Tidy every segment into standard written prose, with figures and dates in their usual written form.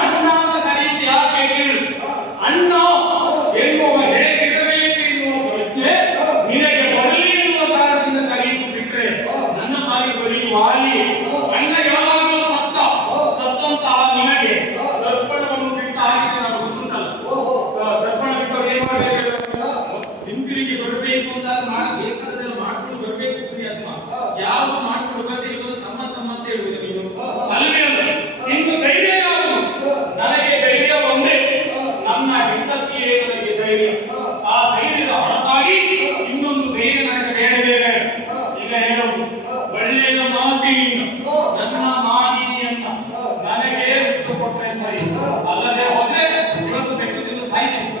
ಅಣ್ಣ ಅಂತ ಕರೀತಿ ಯಾಕೆ ಕೇಳು. ಅಣ್ಣ ಎನ್ನುವ ಹೇಗಿರಬೇಕು ಎನ್ನುವ ಪ್ರಜ್ಞೆ ನಿನಗೆ ಬರಲಿ ಎನ್ನುವ ಕಾರಣದಿಂದ ಕರೆಯುವುದು ಬಿಟ್ರೆ ನನ್ನ ಬಾಯಿ ಬರೀ ವಾಲಿ. ಅಣ್ಣ ಯಾವಾಗಲೂ ಸತ್ತಂತಹ ನಿನಗೆ ದರ್ಪಣವನ್ನು ಬಿಟ್ಟು ಹಾಕಿದ್ರೆ ನಾನು ಗೊತ್ತುಂಟಲ್ಲ. ದರ್ಪಣ ಬಿಟ್ಟವ್ರು ಏನ್ ಮಾಡ್ಬೇಕು? ಹಿಂತಿರುಗಿ ಬರಬೇಕು ಅಂತ ಮಾಡಿ ಬೇಕಾದದೆಲ್ಲ ಮಾಡ್ಕೊಂಡು ಬರಬೇಕು. ಯಾವುದು ಮಾಡ್ಕೊಂಡು ಬರಬೇಕು ತಮ್ಮ ಅಂತ ಹೇಳುವುದು ನೀನು ಅಲ್ವೇ ಅಲ್ಲ. ನಿಂದು ಧೈರ್ಯ ಯಾವುದು? ನನಗೆ ಧೈರ್ಯ ಒಂದೇ, ನನ್ನ ಹೆಂಡತಿಯೇ ನನಗೆ ಧೈರ್ಯ. ಆ ಧೈರ್ಯದ ಹೊರತಾಗಿ ಇನ್ನೊಂದು ಧೈರ್ಯ ನನಗೆ ಬೇಡವೇ ಬೇಡ. ಈಗ ಹೇಳೋದು ಒಳ್ಳೆಯ ಮಾತಿನಿಂದ ನನ್ನ ಮಾನಿನಿಯನ್ನ ನನಗೆ ಬಿಟ್ಟು ಕೊಟ್ಟರೆ ಸರಿ. ಅಲ್ಲದೆ ಹೋದ್ರೆ ಇವತ್ತು ಬೆಟ್ಟು ತಿಂದು ಸಾಯ್ತೇನೆ.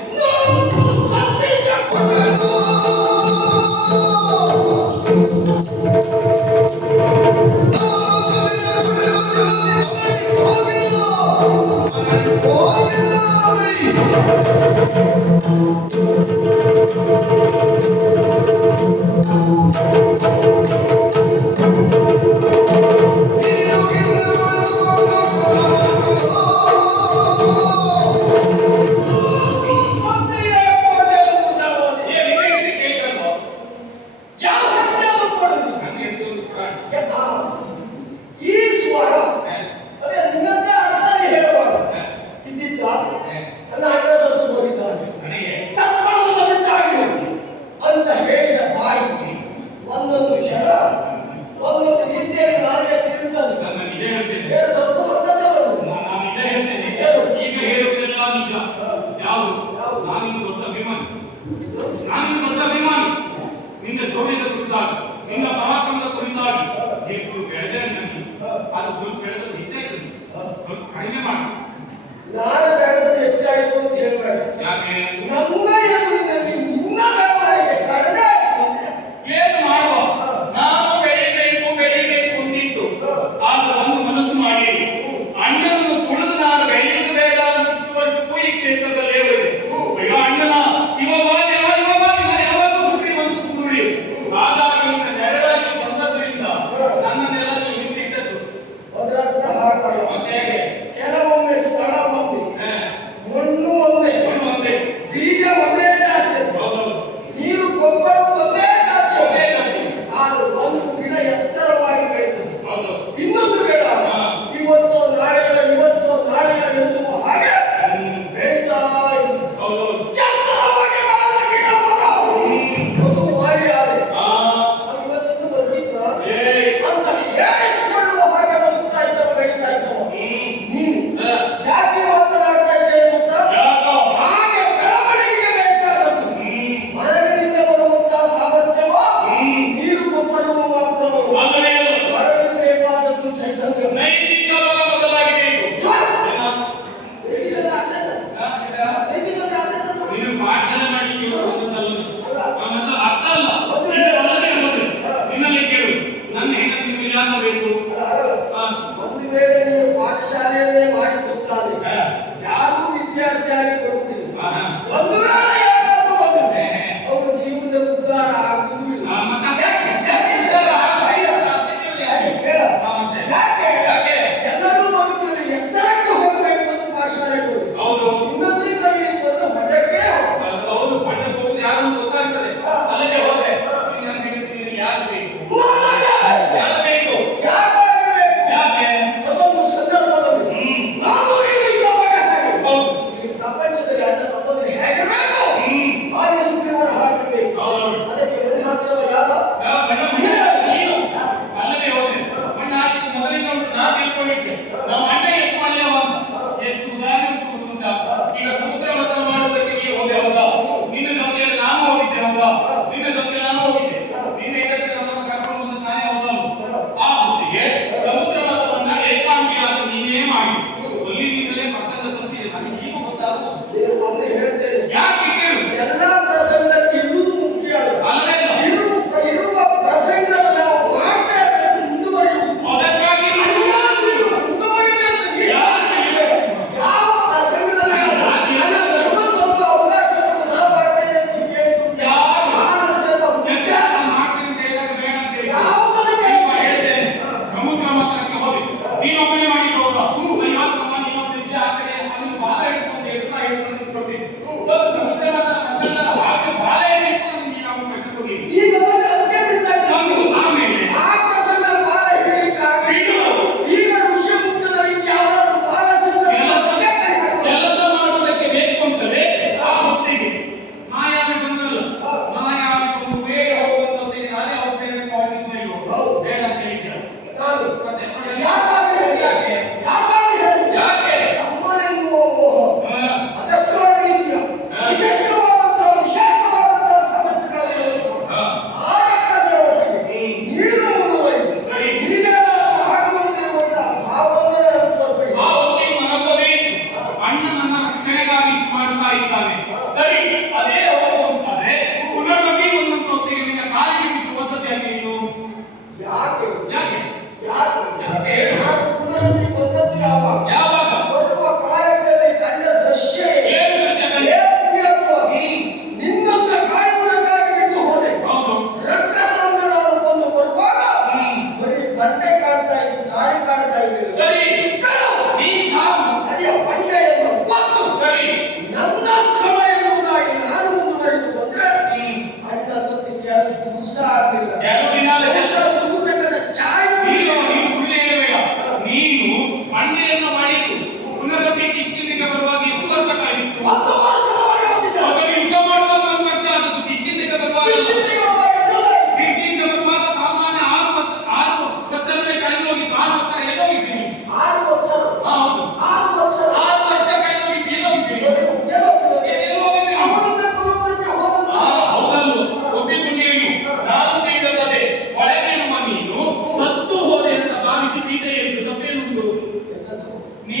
ನಿನ್ನ ಶೌರ್ಯದ ಕುರಿತಾಗಿ ನಿನ್ನ ಪರಾಕ್ರಮದ ಕುರಿತಾಗಿ ಎಷ್ಟು ಬೆಳೆದರೆ ನನಗೆ ಅದು ಸ್ವಲ್ಪ ಬೆಳೆದದ್ದು ಹೆಚ್ಚಾಯ್ತದೆ. ಸ್ವಲ್ಪ ಕಡಿಮೆ ಮಾಡಿ. ನಾನು ಬೆಳೆದದ್ದು ಹೆಚ್ಚಾಯ್ತು ಅಂತ ಹೇಳಬೇಡ. ಯಾಕೆ? ನನ್ನ ಎದುರಿನಲ್ಲಿ ನಿನ್ನ ಬೆಳವಣಿಗೆ ಕಡಿಮೆ. ಏನು ಮಾಡುವ? ನಾನು ಬೆಳೆಯಬೇಕು ಅಂತಿತ್ತು. ಆದ್ರೆ ಒಂದು ಮನಸ್ಸು ಮಾಡಿ ಅಣ್ಣನನ್ನು ತುಳಿದು ನಾನು ಬೆಳೆಯುವುದು ಬೇಡ ಅಂತ ಇಷ್ಟು ವರ್ಷಕ್ಕೂ ಈ ಕ್ಷೇತ್ರದಲ್ಲೇ ಉಳಿದೆ. ಅಯ್ಯೋ ಅಣ್ಣನ ಇವಾಗ ಹಾಗಾಗಿ ನಿನ್ನ ನೆರಳಾಗಿ ಬಂದದ್ರಿಂದ ನನ್ನನ್ನೆಲ್ಲ ನಿಂತಿಟ್ಟದ್ದು. ಅದರರ್ಥ ಹಾಗಲ್ಲ. ಮತ್ತೆ ಕೆಲವೊಮ್ಮೆ ಸ್ಥಳ ಒಂದೇ, ಮಣ್ಣು ಒಂದೇ, ಬೀಜ ಒಂದೇ ಜಾತಿ, ನೀರು ಗೊಬ್ಬರ ಒಂದೇ ಜಾತಿ. ಆದ್ರೆ ಒಂದು ಗಿಡ ಎತ್ತರವಾಗಿ ಬೆಳೀತದೆ, ಇನ್ನೊಂದು ಗಿಡ ಇವತ್ತೋ ನಾಳೆಯೋ ಎನ್ನುವ ಹಾಗೆ ಬೆಳೀತಾ ಇರ್ತದೆ. ಚಂದವಾಗಿ ಬೆಳೆದ ಗಿಡ ಮರ ಅದು ವಾರಿ ಆರೆ ಅಂತ ಹೇಳಿಸಿಕೊಳ್ಳುವ ಹಾಗೆ ಬದುಕ್ತಾ ಇದ್ದವ, ಬೆಳೀತಾ ಇದ್ದವ. ನೀನು ಜಾತಿ ಮಾತನಾಡ್ತಾ ಇದ್ದೇನೆ ಗೊತ್ತಾ? ಹಾಗೆ ಬೆಳವಣಿಗೆಗೆ ಬೇಕಾದದ್ದು ಮರಗಳಿಂದ ಬರುವಂತಹ ಸಾಮರ್ಥ್ಯವೋ ನೀರು ಗೊಬ್ಬರವು ಮಾತ್ರ ಬರಬೇಕಾದದ್ದು ಚೈತನ್ಯ. ನೈತಿಕ ಬಲ ಬದಲಾಗಬೇಕು. ನೀನು ಭಾಷಣ ಮಾಡಿ ಅರ್ಥ ಅಲ್ಲ. ನಿನ್ನಲ್ಲಿ ಕೇಳು, ನನ್ನ ಹೆಂಡತಿ ನಿಮಗೆ ಯಾರು ಬೇಕು? ಒಂದು ವೇಳೆ ನೀನು ಪಾಠಶಾಲೆಯನ್ನೇ ಮಾಡಿ ತಪ್ಪಾದ್ರೆ ಯಾರೂ ವಿದ್ಯಾರ್ಥಿಯಾಗಿ ಕೊಡುವುದಿಲ್ಲ. ಒಂದು ವೇಳೆ ಯಾರಾದ್ರೂ ಬಂದ್ರೆ ಅವರ ಜೀವನದ ಉದ್ಧಾರ ಆಗುವುದಿಲ್ಲ. ಎಲ್ಲರೂ ಬದುಕಿನಲ್ಲಿ ಎತ್ತರಕ್ಕೆ ಹೋಗಬೇಕು ಅಂತ ಪಾಠಶಾಲೆ ಕೊಡು. ಇನ್ನೊಂದು ಕಲಿಯಕ್ಕೆ ಬಂದ್ರೆ ಹೊಟ್ಟೆಗೆ ಹೌದು, ಪಂಡಕ್ಕೆ ಹೋಗುದು ಯಾರು ಗೊತ್ತಾಗ್ತದೆ. ಅಲ್ಲದೆ ಹೋದ್ರೆ ನನ್ನ ಹೆಂಡತಿ ಯಾರು ಬೇಕು? ಯಾರು ಬೇಕು? ಯಾಕೆ? ಅದೊಂದು ಸಂದರ್ಭದಲ್ಲಿ ನಾನು ಪ್ರಪಂಚದಲ್ಲಿ ಅಣ್ಣ ತಪ್ಪಂದ್ರೆ ಹೇಗಿರಬೇಕು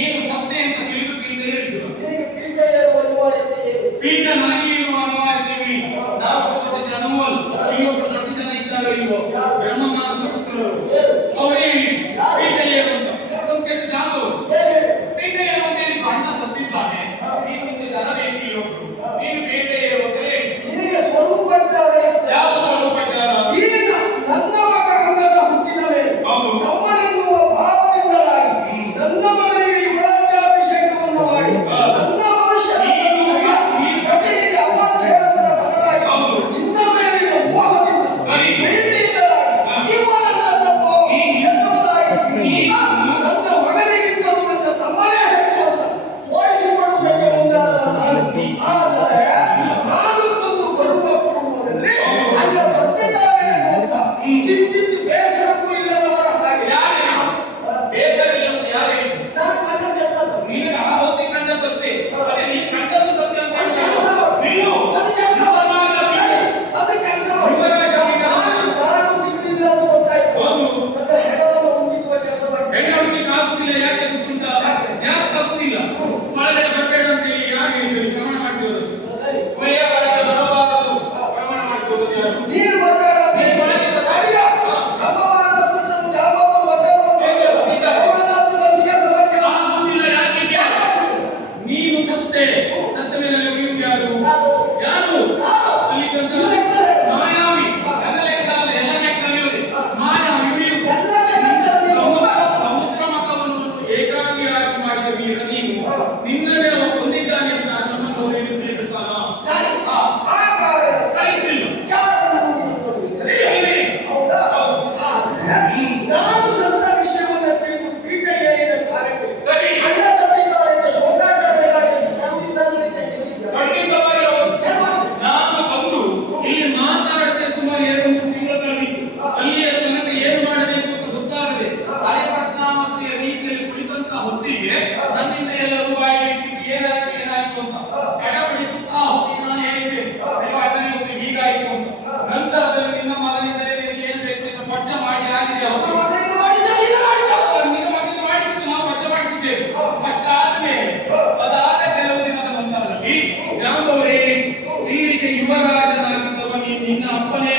ನೀನು ಸತ್ಯ ಅಂತ ತಿಳಿದು ಪೀಠ ಹೇಳಿದ್ರು. ನಿನಗೆ ಪೀಠ ಏರುವ ಅನಿವಾರ್ಯತೆ ಏನು? ಪೀಠ ನನಗೆ ಇರುವ ಅನಿವಾರ್ಯತೆ ನಾವು ದೊಡ್ಡ ಜನ ಅನುಮೋಲ್ ಇನ್ನೊಬ್ಬರು ದೊಡ್ಡ ಜನ ಇದ್ದಾರೋ ಇಲ್ವೋ ಬ್ರಹ್ಮ ಮಾನಸ ಪುತ್ರರು ಅವರೇ ಪೀಠ ಏರು ಅಂತ ಜಾನು ಪೀಠ ಏರು ಅಂತ ಹೇಳಿ ಅಣ್ಣ ಸತ್ತಿದ್ದಾನೆ. ನೀನು ಮುಂದೆ ಜನ ಬೇಕಿಲ್ಲ ನೀನು ಪೀಠ ಏರು ಅಂತ ಹೇಳಿ ನಿನಗೆ ಸ್ವರೂಪ ಯಾವ ಸ್ವರೂಪ ಈಗ ನನ್ನ ಮಗ ಗಂಗನ ಹುಟ್ಟಿದ ಮೇಲೆ ತಮ್ಮನೆನ್ನುವ ಭಾವದಿಂದಲಾಗಿ ನನ್ನ ಮಗನಿಗೆ ಯುವರಾಜ್ಯಾಭಿಷೇಕವನ್ನು ಮಾಡಿ ನನ್ನ ಭವಿಷ್ಯದ ಪ್ರತಿನಿಧಿ ಅವಾಚ್ಯಗಳ ಬದಲಾಗಿ ನಿನ್ನ ಮೇಲಿನ ಮೋಹದಿಂದ ಪ್ರೀತಿಯಿಂದಲಾಗಿ ಇವ ನನ್ನ ತಪ್ಪು ಎನ್ನುವುದಾಗಿ ನನ್ನ ಮಗನಿಗಿಂತಲೂ ನನ್ನ ತಮ್ಮನೇ ಹೆಚ್ಚು ಅಂತ ತೋರಿಸಿಕೊಳ್ಳುವುದಕ್ಕೆ ಮುಂದಾದ ನಾನು. ಆದರೆ ನಾನು ಒಂದು ಬರುವ ಪೂರ್ವದಲ್ಲಿ ಅನ್ನ ಸತ್ಯದಾನೆ ಅಂತ ಕಿಂಚಿತ್ ಬೇಸರಕ್ಕೂ ಇಲ್ಲದವರ ಹಾಗೆ ಬೇಸರ ಇಲ್ಲದ ಯಾರು ಹೇಳಿದ್ರು? ನಾನು ಕಂಡದ್ದು ನಿನಗೆ ಆ ಹೊತ್ತಿಗೆ ಕಂಡದ್ದಷ್ಟೇ. ಅದೇ ನೀನು ಕಂಡದ್ದು ಸತ್ಯ ಅಂತ ಅದು ಕೆಲಸ ನೀನು ಅದು ಕೆಲಸ ನಾನು ಸಿಗಲಿಲ್ಲ ಅಂತ ಗೊತ್ತಾಯ್ತು. ನನ್ನ ಹೆಣವನ್ನು ಹೊಂದಿಸುವ ಕೆಲಸ ಮಾಡ್ತೇನೆ. ಹೆಣ್ಣು ಹುಡುಕಿ ಆಗುದಿಲ್ಲ. ಯಾಕೆ ಗೊತ್ತುಂಟ? ಯಾಕೆ ಆಗುದಿಲ್ಲ? ಒಳಗಡೆ ಬರಬೇಡ ಅಂತ ಹೇಳಿ ಯಾರು ಹೇಳಿದ್ರು? ಪ್ರಮಾಣ ಮಾಡಿಸೋದು ಸರಿ ಒಳ್ಳೆಯ ಒಳಗೆ ಬರಬಾರದು ಪ್ರಮಾಣ ಮಾಡಿಸೋದು ಯಾರು? ನೀನು ಬರಬೇಡ ಸರಿಯ ಅಮ್ಮವಾದ ಪುತ್ರನು ಜಾಬವನ್ನು ಬರಬೇಕು ಅಂತ ಹೇಳಿದ ಅವರನ್ನಾದ್ರೂ ಬಸ್ಸಿಗೆ ಸಮಸ್ಯೆ ಆಗುದಿಲ್ಲ. ಯಾಕೆ? ನೀನು ಸತ್ತೆ ಸತ್ತ ಮೇಲೆ ಉಳಿಯುವುದು ಯಾರು? ಯಾರು ಅಲ್ಲಿದ್ದಂತ ಮಾಯಾವಿ ಎಲ್ಲ ಲೆಕ್ಕದಲ್ಲ, ಎಲ್ಲ ಲೆಕ್ಕದಲ್ಲಿ ಇರುವುದೇ ಮಾಯಾವಿ ಉಳಿಯುವುದು. ಸಮುದ್ರ ಮತವನ್ನು ಏಕಾಂಗಿಯಾಗಿ ಮಾಡಿದ ವೀರ ನೀನು ನಿನ್ನದೇ ಹೊಂದಿದ್ದಾನೆ ಅಂತ ನಮ್ಮನ್ನು ಇರುತ್ತಾನ. ಸರಿ ಆ ಕಾರಣ ಕಳಿಸಲಿಲ್ಲ. ಯಾರನ್ನು ನೀನು ಕಳುಹಿಸಲಿ? ಹೌದಾ? ನಾನು ಸತ್ತ ವಿಷಯವನ್ನು ತಿಳಿದು ಪೀಠ ಏರಿದ ಕಾಲಕ್ಕೆ ಸರಿ ಅಣ್ಣ ಸತ್ತಿದ್ದಾರೆ ಅಂತ ಶೋಕಾಚಾರ್ಯರಾಗಿ ಕಳುಹಿಸಲಿಕ್ಕೆ ಖಂಡಿತವಾಗಿ ಹೌದು. ನಾನು ಬಂದು ಇಲ್ಲಿ ಮಾತಾಡದೆ ಸುಮಾರು 2-3 ತಿಂಗಳು ಕಳೆದಿತ್ತು. ಅಲ್ಲಿಯ ತನಕ ಏನು ಮಾಡಬೇಕು ಅಂತ ಗೊತ್ತಾಗದೆ ಅರೆಪಟ್ಟಾಮತ್ತೆಯ ರೀತಿಯಲ್ಲಿ ಕುಳಿತಂತ ಹೊತ್ತಿಗೆ ನನ್ನಿಂದ ಎಲ್ಲರೂ ಬಾಯಿಸಿಟ್ಟು ಏನಾಯ್ತು ಅಂತ ಚಡಪಡಿಸುತ್ತಾ ಹೊತ್ತಿಗೆ ನಾನು ಹೇಳಿದ್ದೇನೆ ಅದರಲ್ಲಿ ಒಂದು ಹೀಗಾಯ್ತು ಅಂತ. ನಂತರದಲ್ಲಿ ನಿನ್ನ ಮಗನಿಂದಲೇ ನಿನಗೆ ಏನು ಬೇಕು ಅಂತ ಪಟ್ಟ ಮಾಡಿ ಆಗಿದೆ. ಮಗನಿಗೆ ಮಾಡಿದ್ದ ನೀನು ಮಾಡಿದ್ದ ನಿನ್ನ ಮಗನಿಗೆ ಮಾಡಿಸಿದ್ದು ನಾವು ಪಟ್ಟ ಮಾಡಿಸಿದ್ದೇವೆ. ಅಷ್ಟಾದ್ಮೇಲೆ ಅದಾದ ಕೆಲವು ದಿನದ ನಂತರದಲ್ಲಿ ಜಾಂಬವರೇ ಇಲ್ಲಿಗೆ ಯುವರಾಜನಾಗಿದ್ದವ ನಿನ್ನ ಅಪ್ಪನೇ